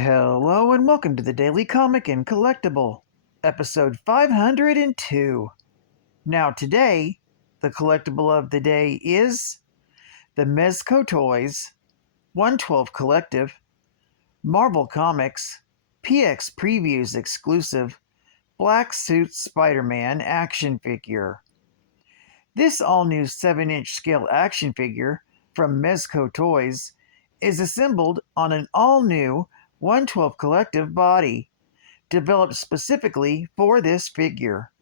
Hello and welcome to the Daily Comic and Collectible, episode 502. Now today, the collectible of the day is the Mezco Toys 112 Collective Marvel Comics PX Previews exclusive Black Suit Spider-Man action figure. This all-new 7-inch scale action figure from Mezco Toys is assembled on an all-new 112 Collective body, developed specifically for this figure.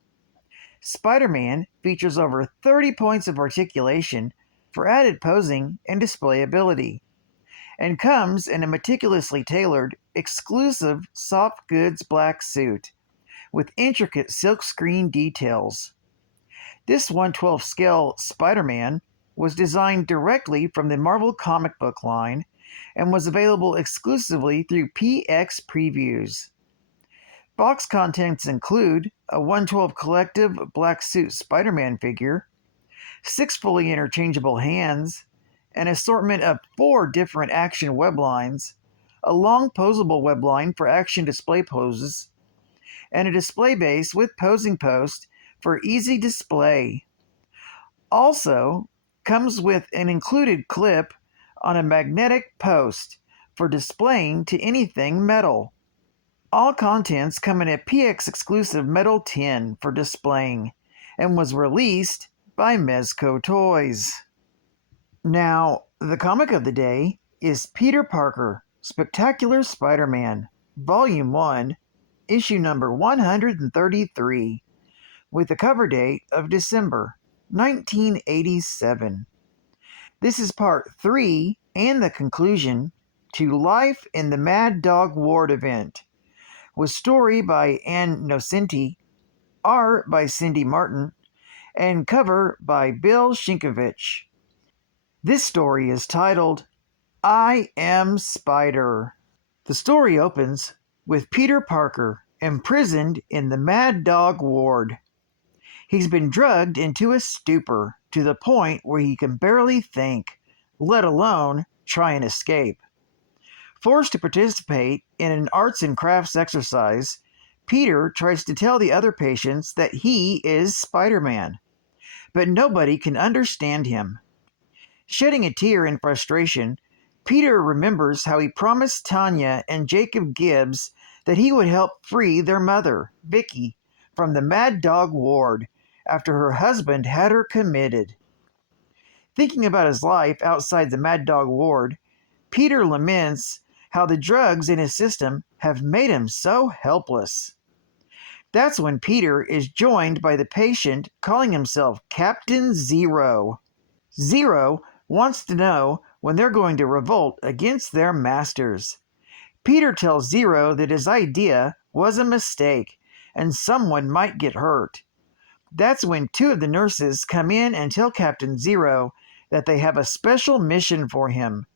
Spider-Man features over 30 points of articulation for added posing and displayability, and comes in a meticulously tailored, exclusive soft goods black suit with intricate silkscreen details. This 112 scale Spider-Man was designed directly from the Marvel comic book line and was available exclusively through PX Previews. Box contents include a 112 Collective Black Suit Spider-Man figure, 6 fully interchangeable hands, an assortment of 4 different action web lines, a long posable web line for action display poses, and a display base with posing post for easy display. Also, comes with an included clip on a magnetic post for displaying to anything metal. All contents come in a PX exclusive metal tin for displaying and was released by Mezco Toys. Now, the comic of the day is Peter Parker, Spectacular Spider-Man, Volume 1, issue number 133, with the cover date of December 1987. This is part 3 and the conclusion to Life in the Mad Dog Ward event, with story by Ann Nocenti, art by Cindy Martin, and cover by Bill Sienkiewicz. This story is titled, I Am Spider. The story opens with Peter Parker imprisoned in the Mad Dog Ward. He's been drugged into a stupor to the point where he can barely think, let alone try and escape. Forced to participate in an arts and crafts exercise, Peter tries to tell the other patients that he is Spider-Man, but nobody can understand him. Shedding a tear in frustration, Peter remembers how he promised Tanya and Jacob Gibbs that he would help free their mother, Vicky, from the Mad Dog Ward after her husband had her committed. Thinking about his life outside the Mad Dog Ward, Peter laments how the drugs in his system have made him so helpless. That's when Peter is joined by the patient calling himself Captain Zero. Zero wants to know when they're going to revolt against their masters. Peter tells Zero that his idea was a mistake and someone might get hurt. That's when 2 of the nurses come in and tell Captain Zero that they have a special mission for him.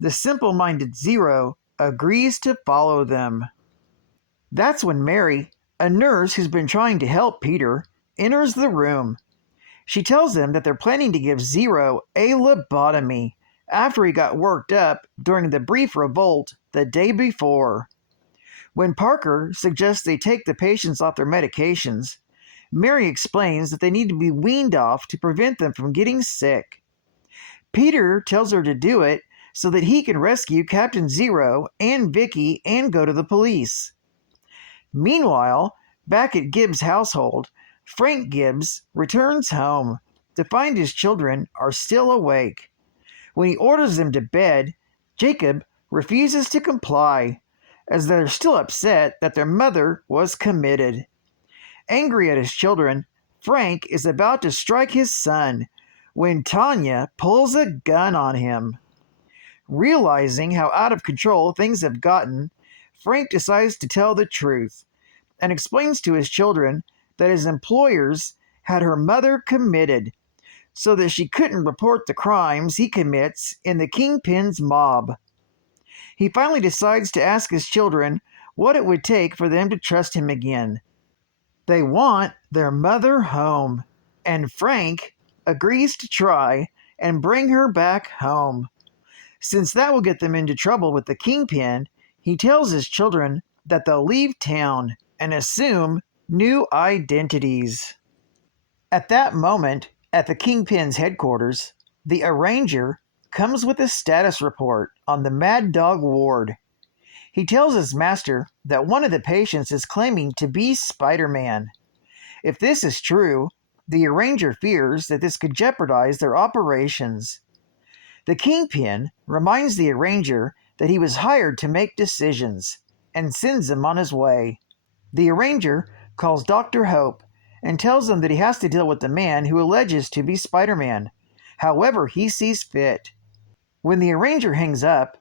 The simple-minded Zero agrees to follow them. That's when Mary, a nurse who's been trying to help Peter, enters the room. She tells them that they're planning to give Zero a lobotomy after he got worked up during the brief revolt the day before. When Parker suggests they take the patients off their medications, Mary explains that they need to be weaned off to prevent them from getting sick. Peter tells her to do it so that he can rescue Captain Zero and Vicky and go to the police. Meanwhile, back at Gibbs' household, Frank Gibbs returns home to find his children are still awake. When he orders them to bed, Jacob refuses to comply, as they're still upset that their mother was committed. Angry at his children, Frank is about to strike his son when Tanya pulls a gun on him. Realizing how out of control things have gotten, Frank decides to tell the truth and explains to his children that his employers had her mother committed so that she couldn't report the crimes he commits in the Kingpin's mob. He finally decides to ask his children what it would take for them to trust him again. They want their mother home, and Frank agrees to try and bring her back home. Since that will get them into trouble with the Kingpin, He tells his children that they'll leave town and assume new identities. At that moment, at the Kingpin's headquarters, the arranger comes with a status report on the Mad Dog ward. He tells his master that one of the patients is claiming to be Spider-Man. If this is true, the arranger fears that this could jeopardize their operations. The Kingpin reminds the arranger that he was hired to make decisions and sends him on his way. The arranger calls Dr. Hope and tells him that he has to deal with the man who alleges to be Spider-Man, however he sees fit. When the arranger hangs up,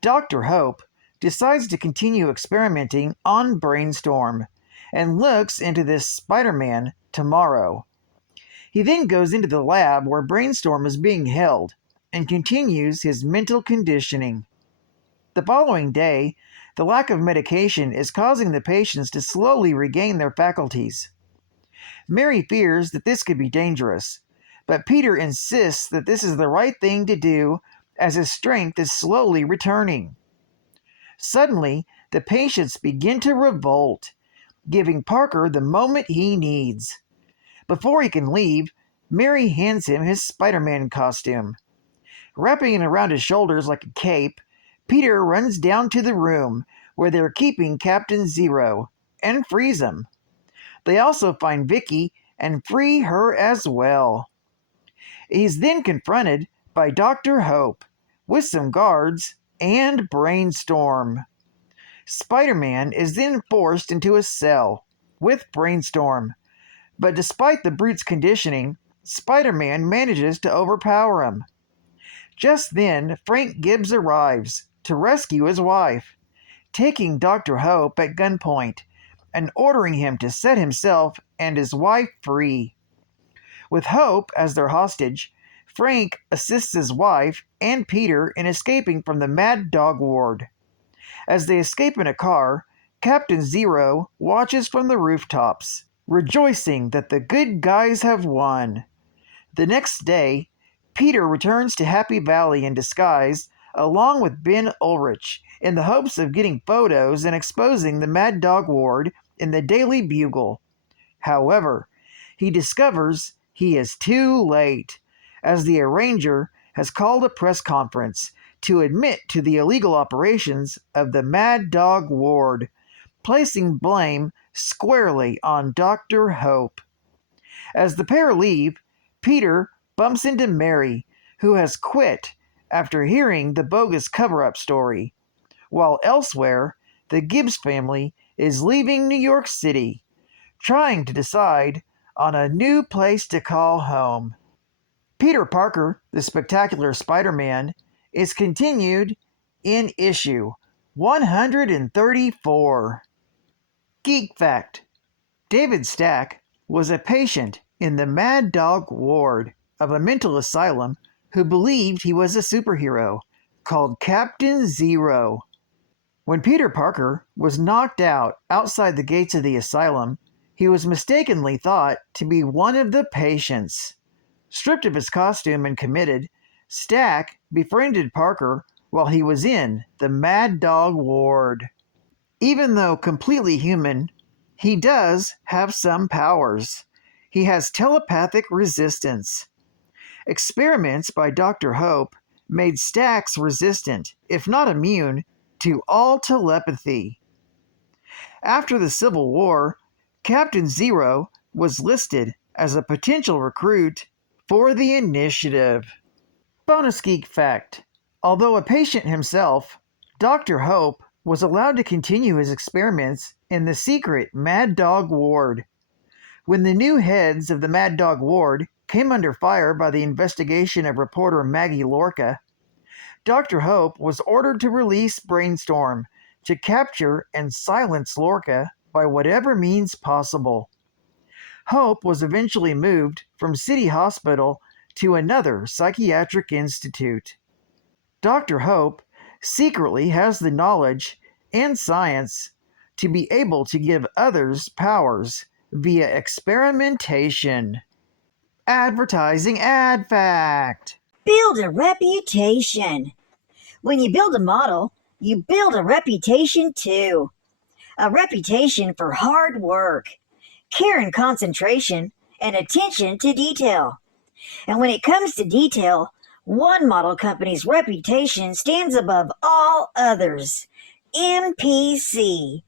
Dr. Hope decides to continue experimenting on Brainstorm and looks into this Spider-Man tomorrow. He then goes into the lab where Brainstorm is being held and continues his mental conditioning. The following day, the lack of medication is causing the patients to slowly regain their faculties. Mary fears that this could be dangerous, but Peter insists that this is the right thing to do as his strength is slowly returning. Suddenly, the patients begin to revolt, giving Parker the moment he needs. Before he can leave, Mary hands him his Spider-Man costume. Wrapping it around his shoulders like a cape, Peter runs down to the room where they're keeping Captain Zero and frees him. They also find Vicky and free her as well. He's then confronted by Dr. Hope with some guards and Brainstorm. Spider-Man is then forced into a cell with Brainstorm, but despite the brute's conditioning, Spider-Man manages to overpower him. Just then, Frank Gibbs arrives to rescue his wife, taking Dr. Hope at gunpoint and ordering him to set himself and his wife free. With Hope as their hostage, Frank assists his wife and Peter in escaping from the Mad Dog ward. As they escape in a car, Captain Zero watches from the rooftops, rejoicing that the good guys have won. The next day, Peter returns to Happy Valley in disguise along with Ben Ulrich in the hopes of getting photos and exposing the Mad Dog ward in the Daily Bugle. However, he discovers he is too late, as the arranger has called a press conference to admit to the illegal operations of the Mad Dog ward, placing blame squarely on Dr. Hope. As the pair leave, Peter bumps into Mary, who has quit after hearing the bogus cover-up story, while elsewhere, the Gibbs family is leaving New York City, trying to decide on a new place to call home. Peter Parker, the Spectacular Spider-Man, is continued in issue 134. Geek Fact: David Stack was a patient in the Mad Dog ward of a mental asylum who believed he was a superhero called Captain Zero. When Peter Parker was knocked out outside the gates of the asylum, he was mistakenly thought to be one of the patients. Stripped of his costume and committed, Stack befriended Parker while he was in the Mad Dog ward. Even though completely human, he does have some powers. He has telepathic resistance. Experiments by Dr. Hope made Stax resistant, if not immune, to all telepathy. After the Civil War, Captain Zero was listed as a potential recruit for the initiative. Bonus Geek Fact: although a patient himself, Dr. Hope was allowed to continue his experiments in the secret Mad Dog ward. When the new heads of the Mad Dog ward came under fire by the investigation of reporter Maggie Lorca, Dr. Hope was ordered to release Brainstorm to capture and silence Lorca by whatever means possible. Hope was eventually moved from City Hospital to another psychiatric institute. Dr. Hope secretly has the knowledge and science to be able to give others powers via experimentation. Advertising Ad Fact: Build a reputation. When you build a model, You build a reputation too. A reputation for hard work, care and concentration, and attention to detail. And when it comes to detail, one model company's reputation stands above all others. MPC.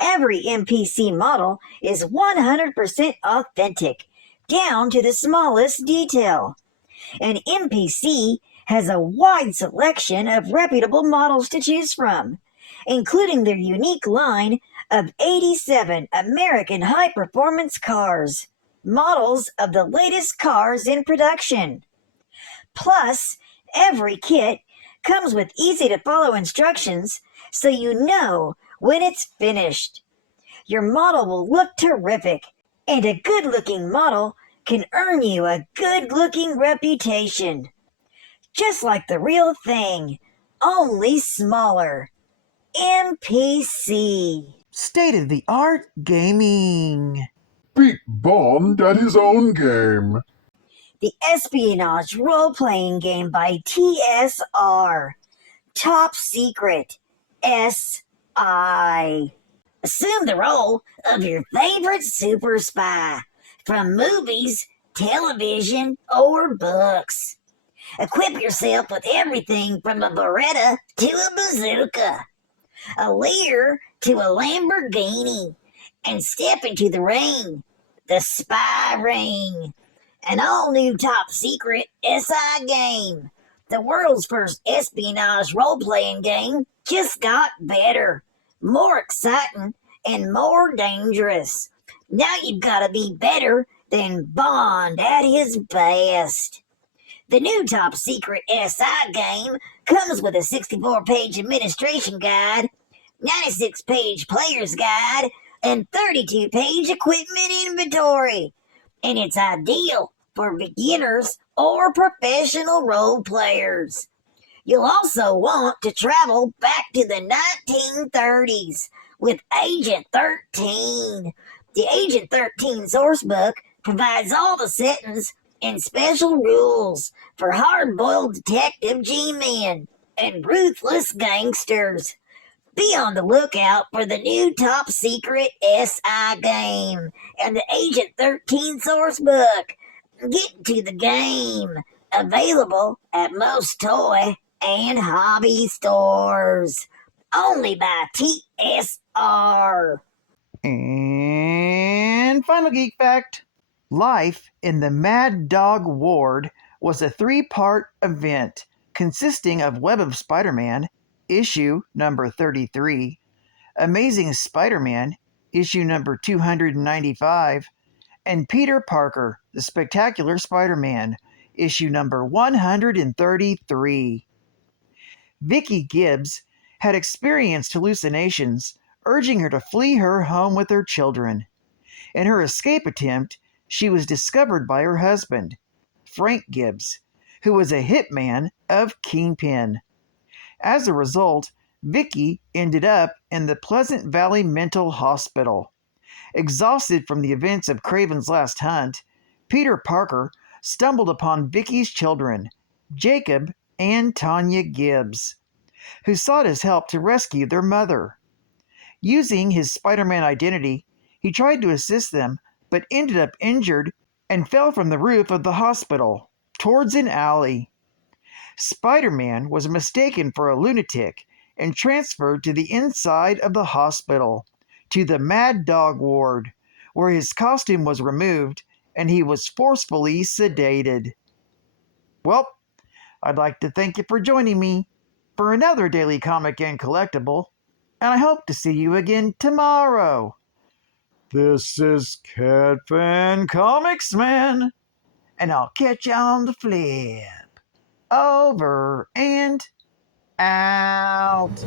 Every MPC model is 100% authentic, down to the smallest detail. And MPC has a wide selection of reputable models to choose from, including their unique line of 87 American high-performance cars, models of the latest cars in production. Plus, every kit comes with easy-to-follow instructions so you know when it's finished. Your model will look terrific, and a good-looking model can earn you a good-looking reputation. Just like the real thing, only smaller. MPC. State-of-the-art gaming. Beat Bond at his own game. The espionage role-playing game by TSR. Top Secret. SI. Assume the role of your favorite super spy from movies, television, or books. Equip yourself with everything from a Beretta to a bazooka, a Lear to a Lamborghini, and step into the ring, the spy ring, an all-new top-secret SI game. The world's first espionage role-playing game just got better, more exciting, and more dangerous. Now you've got to be better than Bond at his best. The new Top Secret SI game comes with a 64-page administration guide, 96-page player's guide, and 32-page equipment inventory. And it's ideal for beginners or professional role players. You'll also want to travel back to the 1930s with Agent 13. The Agent 13 sourcebook provides all the settings and special rules for hard-boiled detective G-men and ruthless gangsters. Be on the lookout for the new Top Secret SI game and the Agent 13 sourcebook. Get to the game. Available at most toy and hobby stores. Only by TSR. And final geek fact. Life in the Mad Dog Ward was a 3-part event consisting of Web of Spider-Man, issue number 33, Amazing Spider-Man, issue number 295, and Peter Parker, the Spectacular Spider-Man, issue number 133. Vicky Gibbs had experienced hallucinations, urging her to flee her home with her children. In her escape attempt, she was discovered by her husband, Frank Gibbs, who was a hitman of Kingpin. As a result, Vicky ended up in the Pleasant Valley Mental Hospital. Exhausted from the events of Kraven's Last Hunt, Peter Parker stumbled upon Vicky's children, Jacob and Tanya Gibbs, who sought his help to rescue their mother. Using his Spider-Man identity, he tried to assist them, but ended up injured and fell from the roof of the hospital towards an alley. Spider-Man was mistaken for a lunatic and transferred to the inside of the hospital, to the Mad Dog Ward, where his costume was removed and he was forcefully sedated. Well, I'd like to thank you for joining me for another Daily Comic and Collectible, and I hope to see you again tomorrow. This is Catfan Comics Man, and I'll catch you on the flip. Over and out.